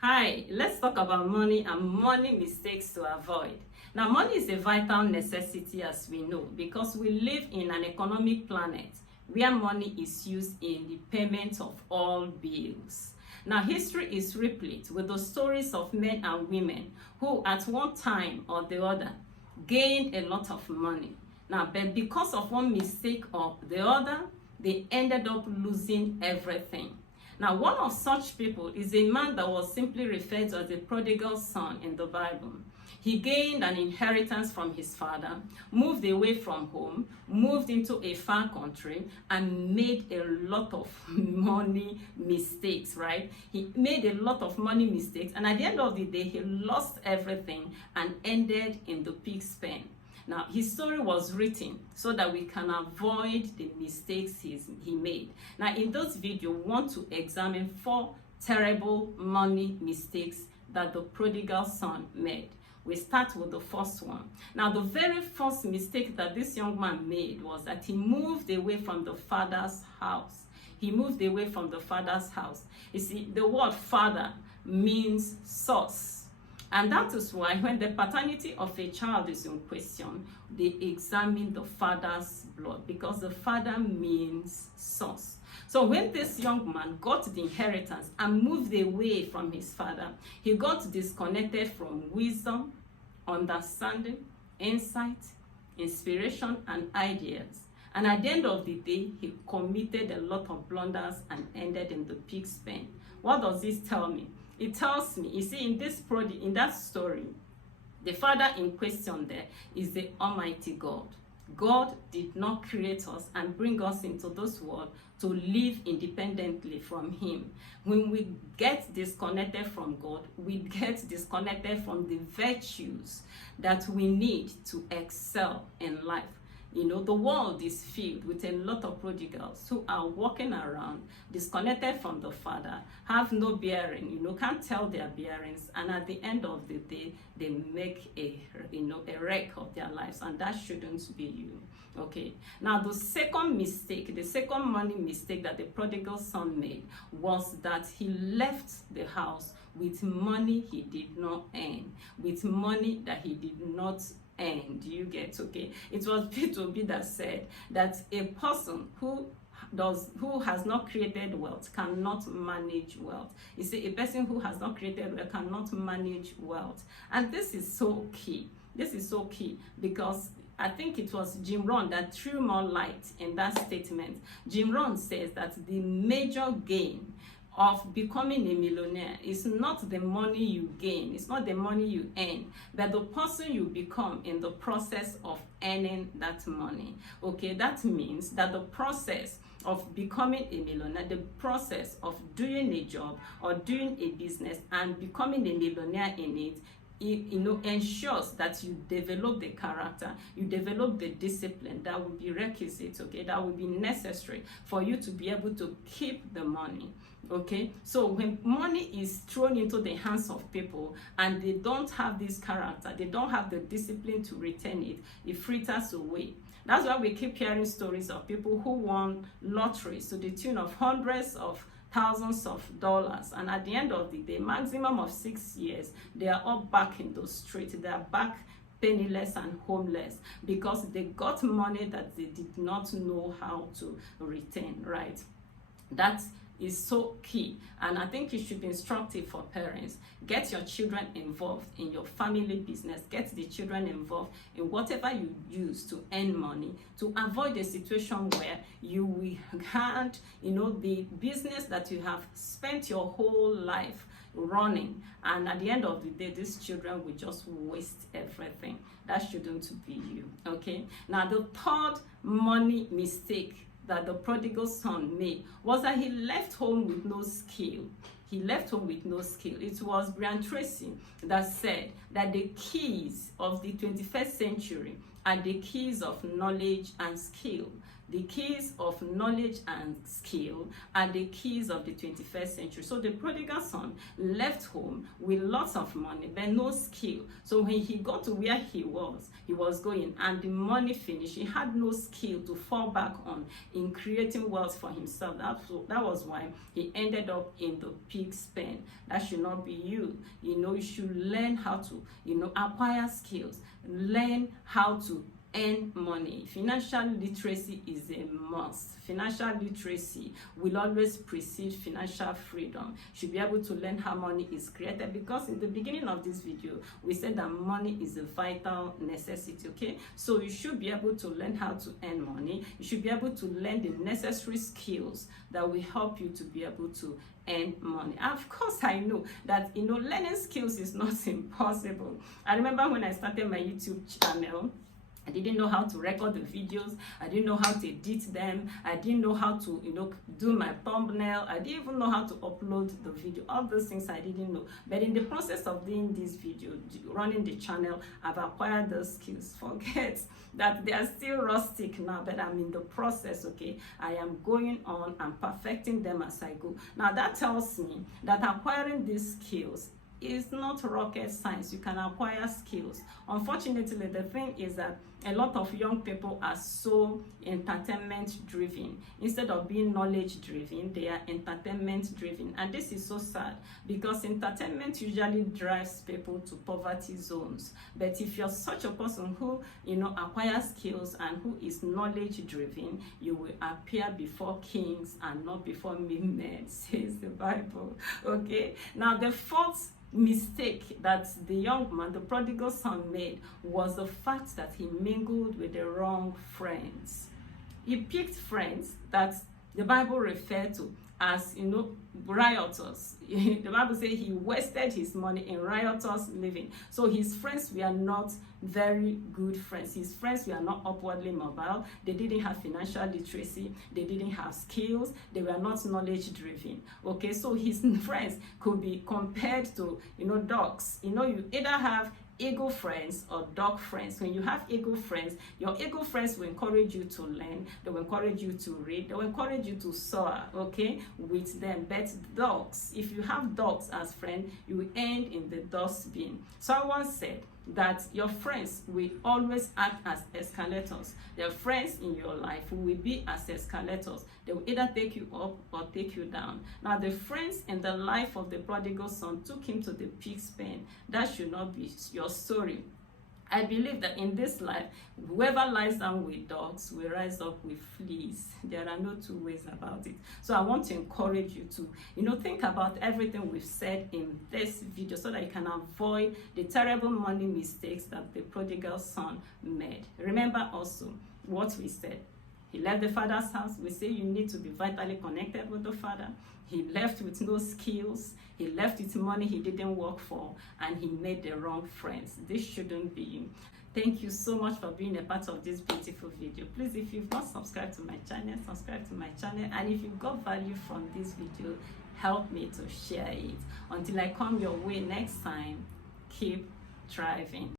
Hi, let's talk about money and money mistakes to avoid. Now, money is a vital necessity as we know because we live in an economic planet where money is used in the payment of all bills. Now, history is replete with the stories of men and women who at one time or the other gained a lot of money. Now, but because of one mistake or the other, they ended up losing everything. Now, one of such people is a man that was simply referred to as the prodigal son in the Bible. He gained an inheritance from his father, moved away from home, moved into a far country, and made a lot of money mistakes, right? He made a lot of money mistakes, and at the end of the day, he lost everything and ended in the pig's pen. Now, his story was written so that we can avoid the mistakes he made. Now, in this video, we want to examine 4 terrible money mistakes that the prodigal son made. We start with the first one. Now, the very first mistake that this young man made was that he moved away from the father's house. He moved away from the father's house. You see, the word father means source. And that is why when the paternity of a child is in question, they examine the father's blood because the father means source. So when this young man got the inheritance and moved away from his father, he got disconnected from wisdom, understanding, insight, inspiration, and ideas. And at the end of the day, he committed a lot of blunders and ended in the pig's pen. What does this tell me? It tells me, you see, in that story, the father in question there is the Almighty God. God did not create us and bring us into this world to live independently from him. When we get disconnected from God, we get disconnected from the virtues that we need to excel in life. You know, the world is filled with a lot of prodigals who are walking around disconnected from the father, have no bearing, can't tell their bearings, and at the end of the day, they make a wreck of their lives, and that shouldn't be you. Okay, now the second money mistake that the prodigal son made was that he left the house with money he did not earn, with money that he did not earn. Do you get? Okay, it was P2B that said that a person who has not created wealth cannot manage wealth. You see, a person who has not created wealth cannot manage wealth, and this is so key. This is so key because I think it was Jim Rohn that threw more light in that statement. Jim Rohn says that the major gain of becoming a millionaire is not the money you gain, it's not the money you earn, but the person you become in the process of earning that money. Okay, that means that the process of becoming a millionaire, the process of doing a job or doing a business and becoming a millionaire in it, ensures that you develop the character, you develop the discipline that will be requisite, okay, that will be necessary for you to be able to keep the money. Okay, so when money is thrown into the hands of people and they don't have this character, they don't have the discipline to retain it, it fritters away. That's why we keep hearing stories of people who won lotteries to the tune of hundreds of thousands of dollars, and at the end of the day, maximum of 6 years, they are all back in the street. They are back penniless and homeless because they got money that they did not know how to retain, right? That is so key, and I think it should be instructive for parents. Get your children involved in your family business. Get the children involved in whatever you use to earn money, to avoid a situation where you will hand the business that you have spent your whole life running, and at the end of the day, these children will just waste everything. That shouldn't be you. Okay, now the third money mistake that the prodigal son made was that he left home with no skill. He left home with no skill. It was Brian Tracy that said that the keys of the 21st century are the keys of knowledge and skill. The keys of knowledge and skill are the keys of the 21st century. So the prodigal son left home with lots of money but no skill. So when he got to where he was going, and the money finished, he had no skill to fall back on in creating wealth for himself. That was why he ended up in the pig's pen. That should not be you. You should learn how to acquire skills, learn how to earn money. Financial literacy is a must. Financial literacy will always precede financial freedom. You should be able to learn how money is created, because in the beginning of this video we said that money is a vital necessity. Okay, so you should be able to learn how to earn money. You should be able to learn the necessary skills that will help you to be able to earn money. Of course, I know that learning skills is not impossible. I remember when I started my YouTube channel, I didn't know how to record the videos. I didn't know how to edit them. I didn't know how to, do my thumbnail. I didn't even know how to upload the video. All those things I didn't know. But in the process of doing this video, running the channel, I've acquired those skills. Forget that they are still rustic now, but I'm in the process, okay? I am going on and perfecting them as I go. Now, that tells me that acquiring these skills is not rocket science. You can acquire skills. Unfortunately, the thing is that a lot of young people are so entertainment driven. Instead of being knowledge driven, they are entertainment driven. And this is so sad, because entertainment usually drives people to poverty zones. But if you're such a person who acquires skills and who is knowledge driven, you will appear before kings and not before men, says the Bible. Okay, now the fourth mistake that the young man, the prodigal son, made was the fact that he mingled with the wrong friends. He picked friends that the Bible referred to as rioters. The Bible says he wasted his money in riotous living. So his friends were not very good friends. His friends were not upwardly mobile. They didn't have financial literacy. They didn't have skills. They were not knowledge driven. Okay, so his friends could be compared to dogs. You either have ego friends or dog friends. When you have ego friends, your ego friends will encourage you to learn. They will encourage you to read. They will encourage you to soar, okay, with them. But dogs, if you have dogs as friends, you will end in the dustbin. Someone said that your friends will always act as escalators. Their friends in your life will be as escalators. They will either take you up or take you down. Now, the friends in the life of the prodigal son took him to the pig's pen. That should not be your story. I believe that in this life, whoever lies down with dogs will rise up with fleas. There are no two ways about it. So I want to encourage you to, think about everything we've said in this video so that you can avoid the terrible money mistakes that the prodigal son made. Remember also what we said. He left the father's house. We say you need to be vitally connected with the father. He left with no skills. He left with money he didn't work for, and he made the wrong friends. This shouldn't be you. Thank you so much for being a part of this beautiful video. Please, if you've not subscribed to my channel, subscribe to my channel. And if you got value from this video, help me to share it. Until I come your way next time, keep thriving.